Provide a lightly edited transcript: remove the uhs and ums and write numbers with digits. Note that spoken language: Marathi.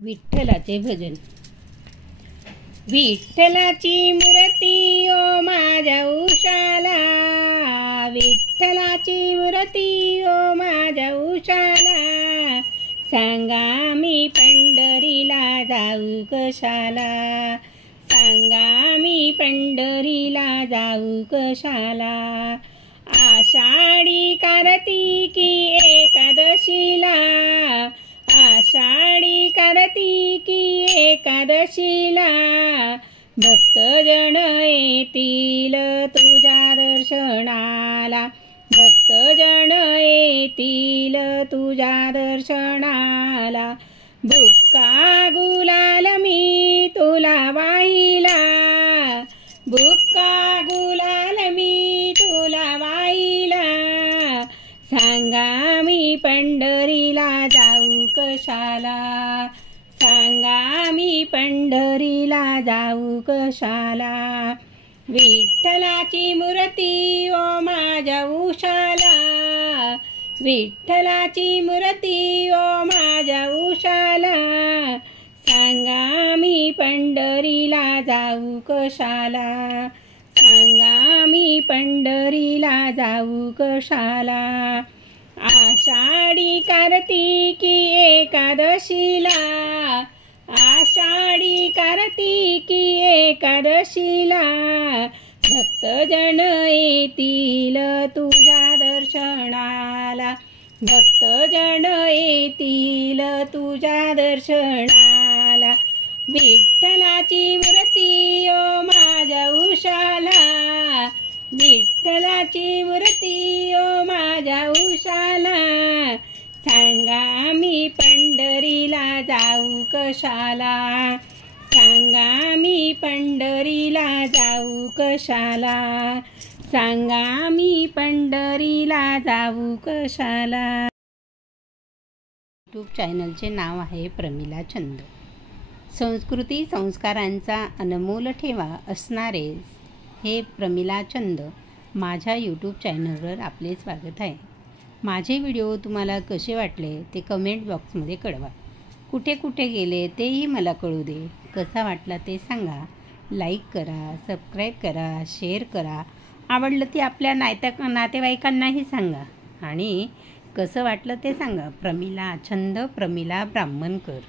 विठ्ठलाचे भजन। विठ्ठलाची मूर्ती ओ माझ्या उशाला, विठ्ठलाची मूर्ती ओ माझ्या उशाला, सांगा मी पंढरीला जाऊ कशाला, सांगा मी पंढरीला जाऊ कशाला। आषाढी कार्तिकी एकादशीला, आषाढी कार्तिकी एकादशीला, भक्तजन येतील तुझ्या दर्शनाला, भक्तजन येतील तुझ्या दर्शनाला। बुक्का गुलाल मी तुला वाहिला, बुक्का गुलाल मी तुला वाहिला, सांगा मी पंढरीला जाऊ कशाला, सांगा मी पंढरीला जाऊ कशाला। विठ्ठलाची मूर्ती ओ माझ्या उशाला, विठ्ठलाची मूर्ती ओ माझ्या उशाला, सांगा मी पंढरीला जाऊ कशाला, सांगा मी पंढरीला जाऊ कशाला। आषाढी कार्तिकी एकादशीला, आषाढी कार्तिकी एकादशीला, भक्तजन येतील तुझ्या दर्शनाला, भक्तजन येतील तुझ्या दर्शनाला। विठ्ठलाची मूर्ती ओ माझ्या उशाला, विठ्ठलाची मूर्ती ओ माझ्या उशाला, सांगा मी पंढरीला जाऊ कशाला, सांगा मी पंढरीला जाऊ कशाला, सांगा मी पंढरीला जाऊ कशाला। यूट्यूब चॅनलचे नाव आहे प्रमिला छंद। संस्कृती संस्कारांचा अनमोल ठेवा असणारे हे प्रमिला छंद माझ्या यूट्यूब चॅनलवर आपले स्वागत आहे। माझे व्हिडिओ तुम्हाला कसे वाटले ते कमेंट बॉक्समध्ये कळवा। कुठे कुठे गेले तेही मला कळू दे। कसा वाटला ते सांगा। लाईक करा, सबस्क्राईब करा, शेअर करा। आवडलं ते आपल्या नातेवाईकांनाही सांगा आणि कसं वाटलं ते सांगा। प्रमिला छंद, प्रमिला ब्राह्मणकर।